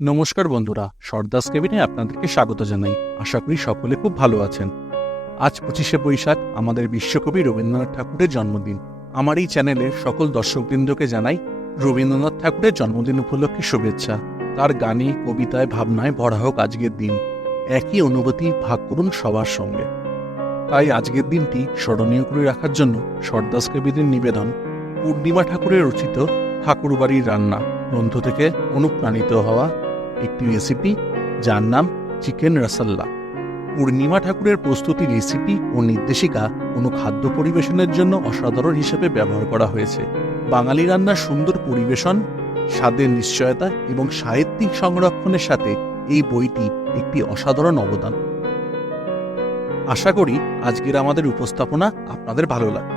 নমস্কার বন্ধুরা, সর্দাস কেবিনে আপনাদেরকে স্বাগত জানাই। আশা করি সকলে খুব ভালো আছেন। আজ 25শে বৈশাখ আমাদের বিশ্বকবি রবীন্দ্রনাথ ঠাকুরের জন্মদিন। আমার এই চ্যানেলের সকল দর্শকবৃন্দকে জানাই রবীন্দ্রনাথ ঠাকুরের জন্মদিন উপলক্ষে শুভেচ্ছা। তার গানে, কবিতায়, ভাবনায় ভরা হোক আজকের দিন। একই অনুভূতি ভাগ করুন সবার সঙ্গে। তাই আজকের দিনটি স্মরণীয় করে রাখার জন্য সর্দাস কেবিনের নিবেদন পূর্ণিমা ঠাকুরের রচিত ঠাকুরবাড়ির রান্না গ্রন্থ থেকে অনুপ্রাণিত হওয়া একটি রেসিপি, যার নাম চিকেন রসাল্লা। পূর্ণিমা ঠাকুরের প্রস্তুতি রেসিপি ও নির্দেশিকা কোনো খাদ্য পরিবেশনের জন্য অসাধারণ হিসেবে ব্যবহার করা হয়েছে। বাঙালি রান্নার সুন্দর পরিবেশন, স্বাদের নিশ্চয়তা এবং সাহিত্যিক সংরক্ষণের সাথে এই বইটি একটি অসাধারণ অবদান। আশা করি আজকের আমাদের উপস্থাপনা আপনাদের ভালো লাগবে।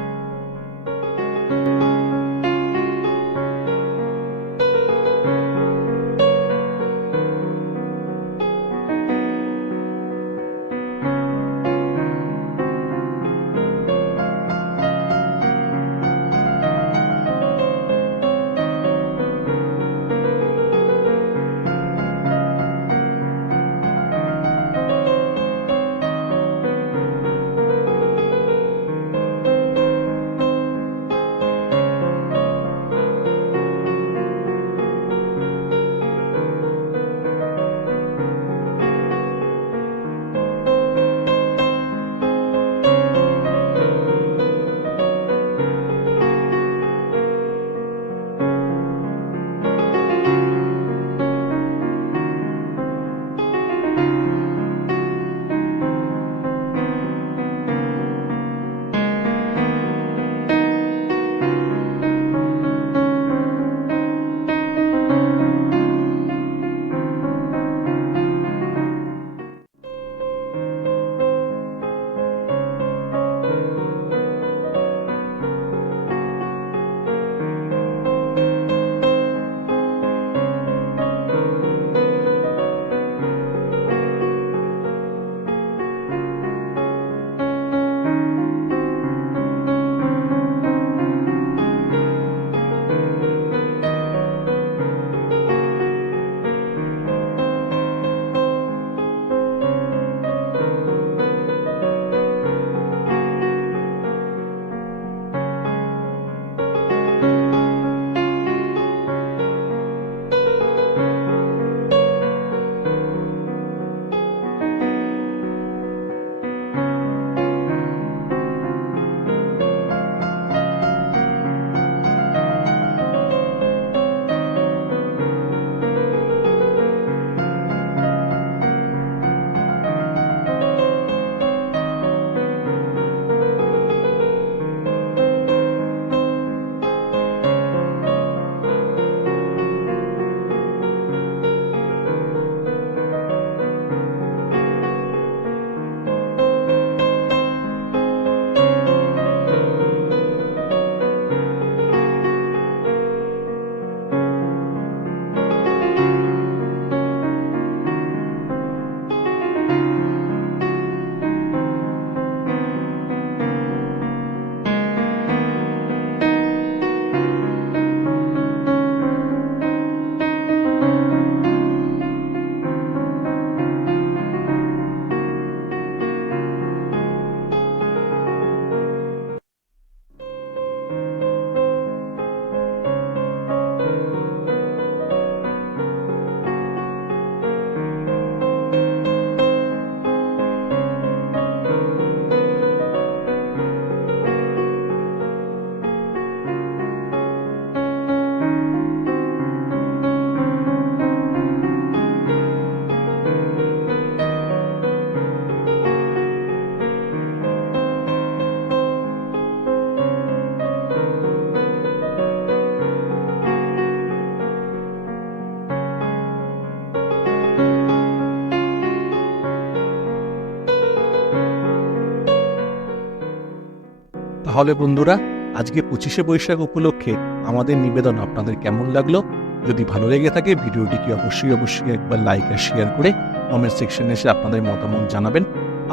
তাহলে বন্ধুরা, আজকে 25শে বৈশাখ উপলক্ষে আমাদের নিবেদন আপনাদের কেমন লাগলো? যদি ভালো লেগে থাকে ভিডিওটিকে অবশ্যই একবার লাইক আর শেয়ার করে কমেন্ট সেকশনে এসে আপনাদের মতামত জানাবেন।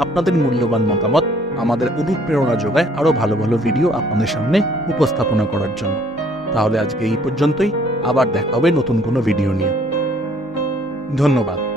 আপনাদের মূল্যবান মতামত আমাদের অনুপ্রেরণা যোগায় আরও ভালো ভালো ভিডিও আপনাদের সামনে উপস্থাপনা করার জন্য। তাহলে আজকে এই পর্যন্তই, আবার দেখা হবে নতুন কোনো ভিডিও নিয়ে। ধন্যবাদ।